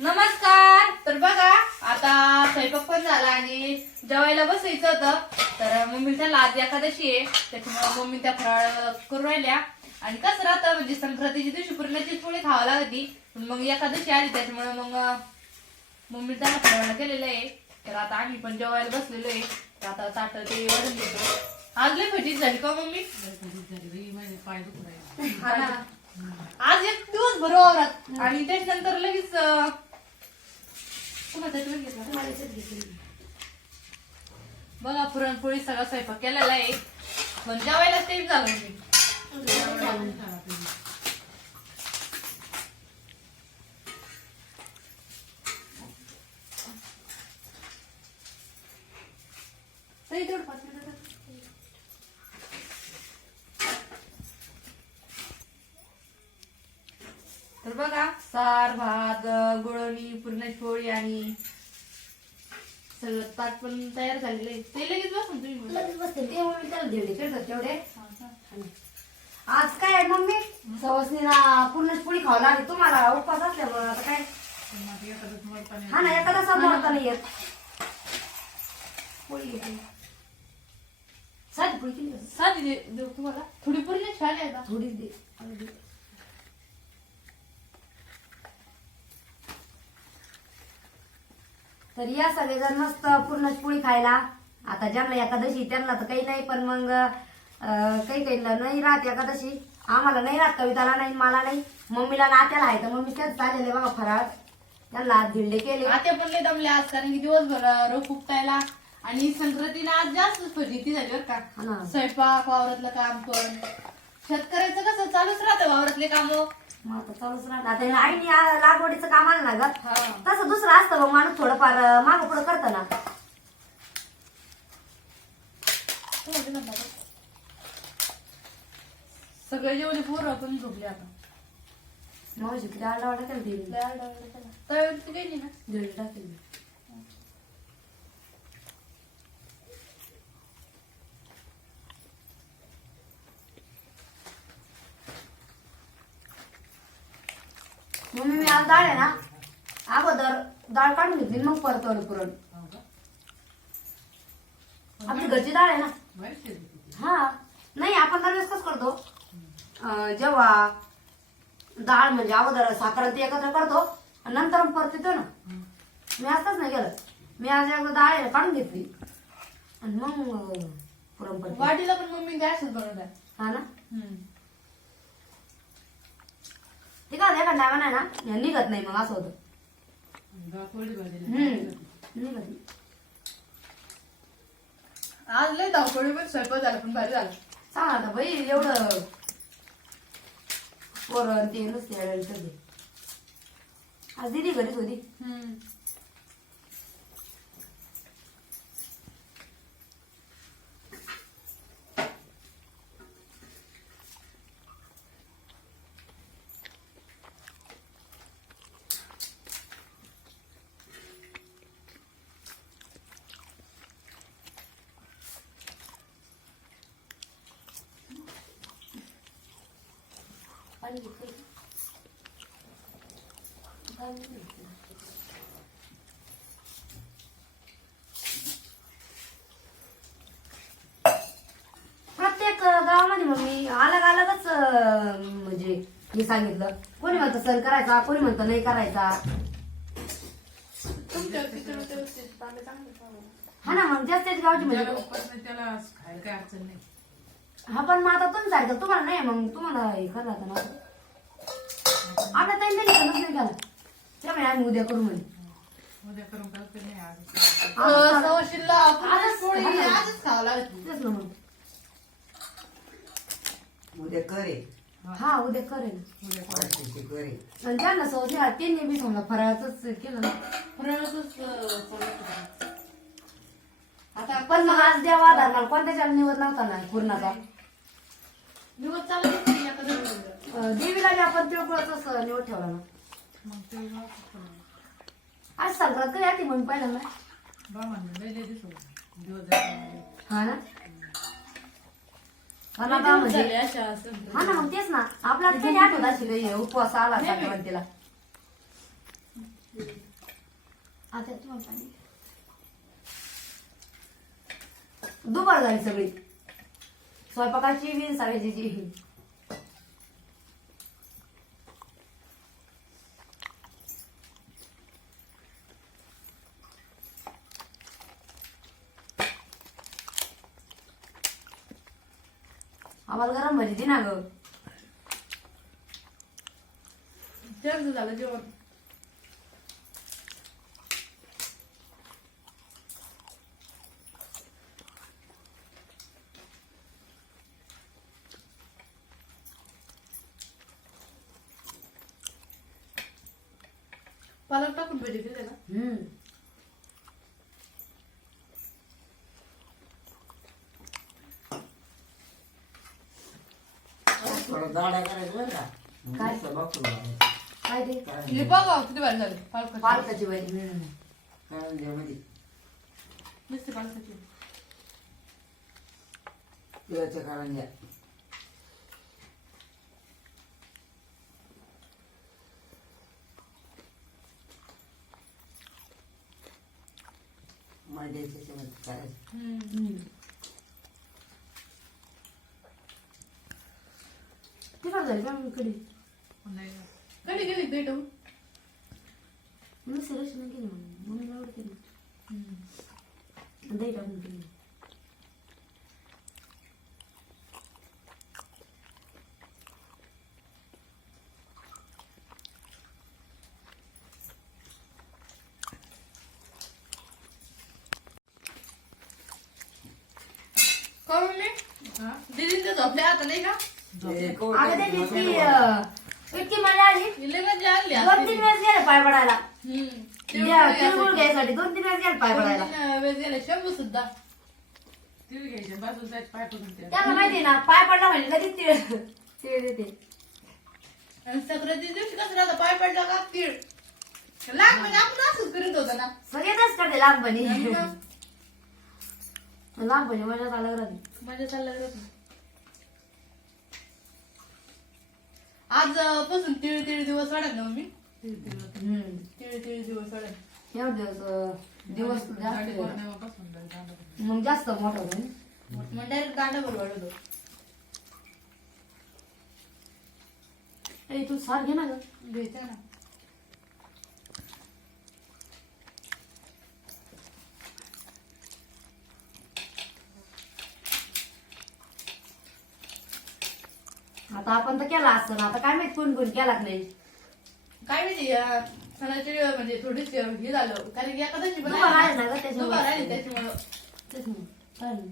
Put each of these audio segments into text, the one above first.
नमस्कार. तर बघा आता स्वयंपाक पण झाला आणि जेवायला बसायचं होतं. तर मम्मी त्याला आज एकादशी आहे त्याच्यामुळे मम्मी त्या फराळ करून राहिल्या. आणि कसं राहतं म्हणजे संक्रांतीच्या दिवशी पूर्णाची पोळी खावा लागती पण मग एकादशी आली त्याच्यामुळे मग मम्मी त्याला फराळ केलेलं आहे. तर आता आम्ही पण जेवायला बसलेलो आहे. तर आता ताट ते वाढून घेतो. आज लय भजीच झाली का मम्मी? ना. आज एक दिवस भर वावरात. आणि त्याच्यानंतर लगेच कुणाचा घेतला? बघा पुरणपोळी सगळा स्वयंपाक केलेला आहे. पण जेवायला टाइम झाला मी ताई, तेवढं पाच मिनिटं. तर बघा सार भात गुळवणी पुरणाची पोळी आणि सगळं ताट पण तयार झालेलं आहे. ते लगेच बसून तुम्ही. लगेच बसते. ते मम्मी त्याला तेवढे? आज काय आहे मम्मी? सवसनीला पूर्ण पोळी खावं लागेल. तुम्हाला उपवास असल्यामुळे आता काय? हा ना एखादा मोडता नाही येत. पोळी घेते. साधी पोळी केली? साधी दे- देऊ तुम्हाला. थोडी पुरली छान आहे थोडीच दे. तर या सगळेजण मस्त पूर्ण पोळी खायला. आता ज्यांना एकादशी त्यांना तर काही नाही पण मग काही काही नाही राहत एकादशी. आम्हाला नाही राहत कविताला नाही मला नाही. मम्मीला नात्याला आहे तर मम्मी त्याच चाललेले बघा फराळ. त्यांना आज धिरडे केले. आत्या पण लय दमले आज कारण की दिवसभर रोख उपटायला आणि संक्रांतीला आज जास्त फजिती झाली बरं हा का ना. स्वयंपाक वावरातलं काम पण. शेतकऱ्याचं कसं चालूच राहतं वावरातले काम. मग आता चालूच राहणार आता आईने आ- लागवडीचं काम आलं ना ग हा. तसं दुसरं असतं मग माणूस थोडंफार मागं पुढं करतं ना. सगळे जेवढे पोरं पण झोपले आता? मावशी किती आरडावाडा केला. धिरडे. तव्यावरती गेली ना? धिरडे टाकले. आज डाळ आहे ना अगोदर डाळ काढून घेतली मग परतवलं पुरण. आपली घरची डाळ आहे ना. हा नाही आपण दरवेळेस कसं करतो? जेव्हा डाळ म्हणजे अगोदर साखर ते एकत्र करतो नंतर मग परत ना. मी असंच नाही केलं. मी आज एकदा डाळ आहे काढून घेतली. आणि मग पुरण परत वाटीला पण मम्मी गॅसच बनवतात हा ना? डायमा नाही ना निघत नाही मग असं होतं हम्म निघत नाही. आज लय धावपळी पण स्वयंपाक झाला पण भारी झाला सांग आता बाई एवढं पोरण ते नुसते. आज दिदी घरीच होती हम्म. प्रत्येक गावामध्ये मग मी अलग अलगच म्हणजे मी सांगितलं. कोणी म्हणतं सण करायचा कोणी म्हणतं नाही करायचा. तुमच्या तिकडे चांगले. हा ना मग जास्त गावची म्हणजे. त्याला खायला काय अडचण नाही. हा पण मग आता तुम्ही सांगितलं तुम्हाला नाही मग तुम्हाला हे राहतं ना. आपल्या ताई नाही केलं नाही त्यामुळे आम्ही उद्या करू म्हणे. उद्या करून करते नाही आज. आजच- हा. तेच ना मग. उद्या करे. हा उद्या करेल उद्या वाटते करे? आणि त्यांना सवय नाही त्यांनी बी समजा फराळाच केलं ना. आता पण मग आज देवा धर्माला कोणत्याच्या निवड नव्हता ना पूर्णाचा दिवस चालू देवीला आपण तिळकुळाचाच निवड ठेवला ना. मग ते. आज संक्रांत कधी आली म्हणून पाहिलं ना? लय दिवस. हा हा बा दिवस म्हणजे. झाले अशा असं. हा ना मग तेच ना. कधी आठवत असेल हे उपवास आला संक्रांतीला आता तुम्हाला पाणी दुपार झाली सगळी. स्वयंपाकाची बी सगळ्याची आम्हाला गरम भजी दे ना ग. झालं जेवण. पालक टाकून भजी दिले ना हम्म. थोडं दाडा करायचं बरं का? काय? नुसतं बघून बघायचं. काय ते? काय बघा किती भारी झाले. पालक पालकाची भाजी काय मध्ये नुसते पालकाची. तिळाच्या करंज्या मैद्याच्या ह्याच्यामध्ये करायचं. हम्म. झाली का कधी? नाही. कधी गेली भेट मी सिरियस नाही केली म्हणून. मला आवडते ना दही टाकून केली का मम्मी दिदींचे झोपले आता नाही का? अगं आहे? त्याची इतकी अं, इतकी मजा आली. दोन तीन वेळेस गेले पाय पडायला. तिळगुळ घ्यायसाठी दोन तीन वेळेस गेले पाय पडायला. दोन वेळेस गेले. शंभू सुद्धा. तीळ घ्यायचे बाजूला जायचे पाय पडून त्या त्याला माहिती ना पाय पडला म्हणजे कधीच तिळ तिळ देते. आणि संक्रांती दिवशी कसं राहतं पाय पडला का तीळ. म्हणजे आपण असंच करीत होतो ना. सगळेच करते लहानपणी. लहानपणी मजा अलग राहते. मजा चालला जात नाही. आज पासून तीळ तीळ दिवस वाढत ना मम्मी? तीळ तीळ. दिवस वाढत. एवढे दिवस दिवस जास्त. मग जास्त मोठा होईल. मग डायरेक्ट दांडाभर वाढवतो. ए तू सार घे ना ग. घ्यायचं ना. आता आपण तर केला असतं ना आता काय माहीत कोण कोण केलाच नाही काय माहिती सणाची म्हणजे थोडीशी हे झालं कारण की एखाद्याची पण दुपार आहे ना ग. त्याच्यामुळे. दुपार आहे त्याच्यामुळं तेच ना. काय नाही.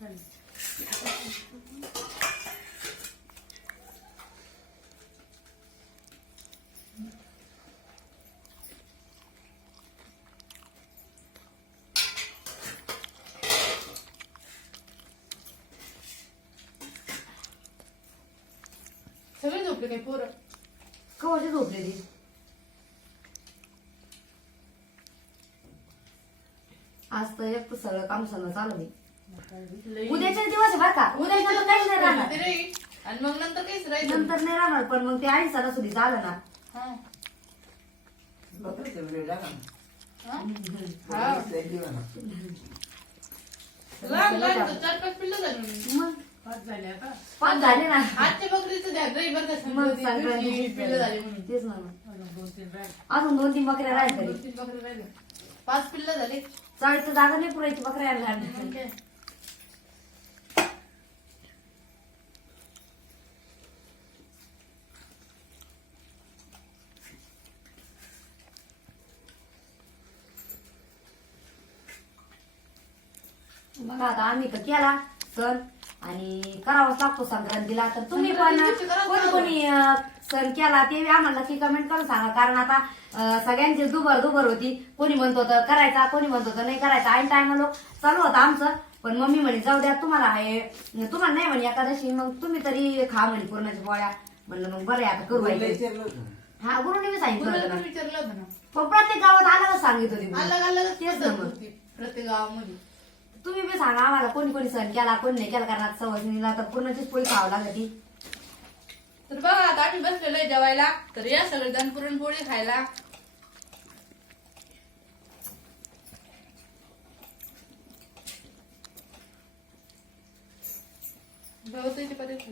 काय? झोपले काही पोरं? कवाची झोपली ती आज तर एक तर सगळं काम सगळं चालू आहे. काय बी. लई- उद्याच्या दिवस आहे बरं का? उद्याच्या तर काहीच नाही राहणार. ते. आणि मग नंतर काहीच राहायचं नंतर नाही राहणार पण मग ते आई सणासुदी झालं ना. हा. हा? हा. लहान लहान चार पाच पिल्लं झाली. मग? पाच झाले आता. पाच झाले ना. आजच्या बकरीचं मग झाली म्हणून. तेच ना अजून दोन तीन राहिले. अजून दोन तीन बकऱ्या राहिल्या तरी. दोन तीन बकरी राहिले. पाच पिल्लं झाले. चाळीस तर जागा नाही पुरायची बकऱ्या मग काय? बघा आता आम्ही तर केला सण आणि करावाच लागतो संक्रांतीला. तर तुम्ही पण कोणी. कोणी सण केला ते आम्हाला नक्की कमेंट करून सांगा. कारण आता सगळ्यांची दुबर दुबर होती. कोणी म्हणत होतं करायचा कोणी म्हणत होतं नाही करायचा. ऐन टायमा चालू होतं आमचं. पण मम्मी म्हणे जाऊ द्या तुम्हाला आहे तुम्हाला नाही म्हणे एकादशी. मग तुम्ही तरी खा म्हणे पूर्णाच्या पोळ्या. म्हणलं मग बरं आता करू. हा गुरुने मी सांगितलं पण प्रत्येक गावात आलं सांगितलं तेच. प्रत्येक गावामध्ये. तुम्ही बी सांगा आम्हाला कोणी कोणी सण केला कोणी नाही केला कारण आता सवसनीला तर पूर्णचीच पोळी खावं लागते तर बघा आता आम्ही बसलेलो आहे जेवायला. तर या सगळेजण पुरणपोळी खायला. पद्धत